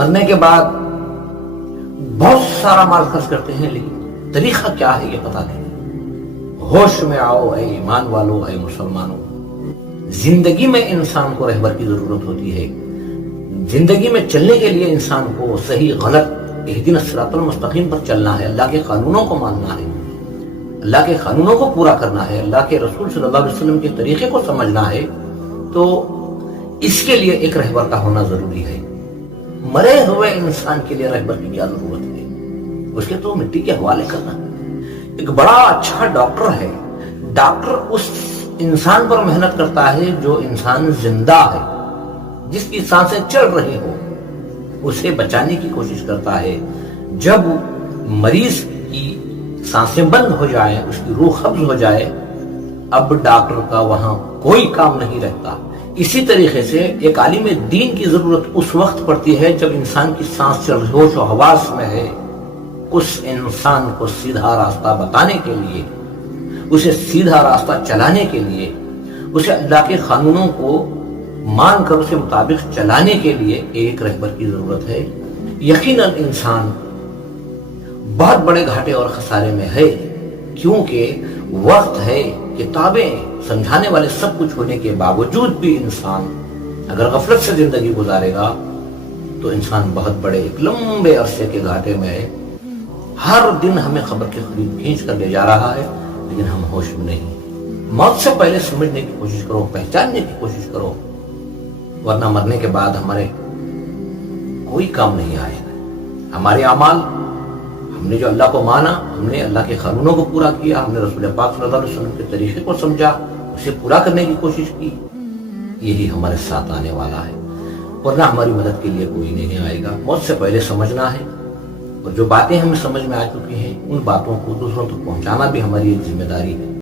مرنے کے بعد بہت سارا مال خرچ کرتے ہیں، لیکن طریقہ کیا ہے یہ پتہ نہیں۔ ہوش میں آؤ اے ایمان والو، اے مسلمانوں، زندگی میں انسان کو رہبر کی ضرورت ہوتی ہے۔ زندگی میں چلنے کے لیے انسان کو صحیح غلط اہدنا الصراط المستقیم پر چلنا ہے، اللہ کے قانونوں کو ماننا ہے، اللہ کے قانونوں کو پورا کرنا ہے، اللہ کے رسول صلی اللہ علیہ وسلم کے طریقے کو سمجھنا ہے۔ تو اس کے لیے ایک رہبر کا ہونا ضروری ہے۔ مرے ہوئے انسان کے لیے رہبر کی کیا ضرورت ہے؟ اس کے تو مٹی کے حوالے کرنا۔ ایک بڑا اچھا ڈاکٹر ہے، ڈاکٹر اس انسان پر محنت کرتا ہے جو انسان زندہ ہے، جس کی سانسیں چل رہی ہو، اسے بچانے کی کوشش کرتا ہے۔ جب مریض کی سانسیں بند ہو جائیں، اس کی روح قبض ہو جائے، اب ڈاکٹر کا وہاں کوئی کام نہیں رہتا۔ اسی طریقے سے ایک عالم دین کی ضرورت اس وقت پڑتی ہے جب انسان کی سانس چل رہی ہوش و حواس میں ہے، اس انسان کو سیدھا راستہ بتانے کے لیے، اسے سیدھا راستہ چلانے کے لیے، اسے اللہ کے قانونوں کو مان کر اسے مطابق چلانے کے لیے ایک رہبر کی ضرورت ہے۔ یقیناً انسان بہت بڑے گھاٹے اور خسارے میں ہے، کیونکہ وقت ہے، کتابیں سمجھانے والے سب کچھ ہونے کے باوجود بھی انسان اگر غفلت سے زندگی گزارے گا تو انسان بہت بڑے ایک لمبے عرصے کے گھاٹے میں ہے۔ ہر دن ہمیں خبر کے قریب کھینچ کر لے جا رہا ہے، لیکن ہم ہوش میں نہیں۔ موت سے پہلے سمجھنے کی کوشش کرو، پہچاننے کی کوشش کرو، ورنہ مرنے کے بعد ہمارے کوئی کام نہیں آئے گا۔ ہمارے اعمال، ہم نے جو اللہ کو مانا، ہم نے اللہ کے قانونوں کو پورا کیا، ہم نے رسول پاک صلی اللہ علیہ وسلم کے طریقے کو سمجھا، اسے پورا کرنے کی کوشش کی، یہی ہمارے ساتھ آنے والا ہے، ورنہ ہماری مدد کے لیے کوئی نہیں آئے گا۔ موت سے پہلے سمجھنا ہے، اور جو باتیں ہمیں سمجھ میں آ چکی ہیں ان باتوں کو دوسروں تک پہنچانا بھی ہماری ایک ذمہ داری ہے۔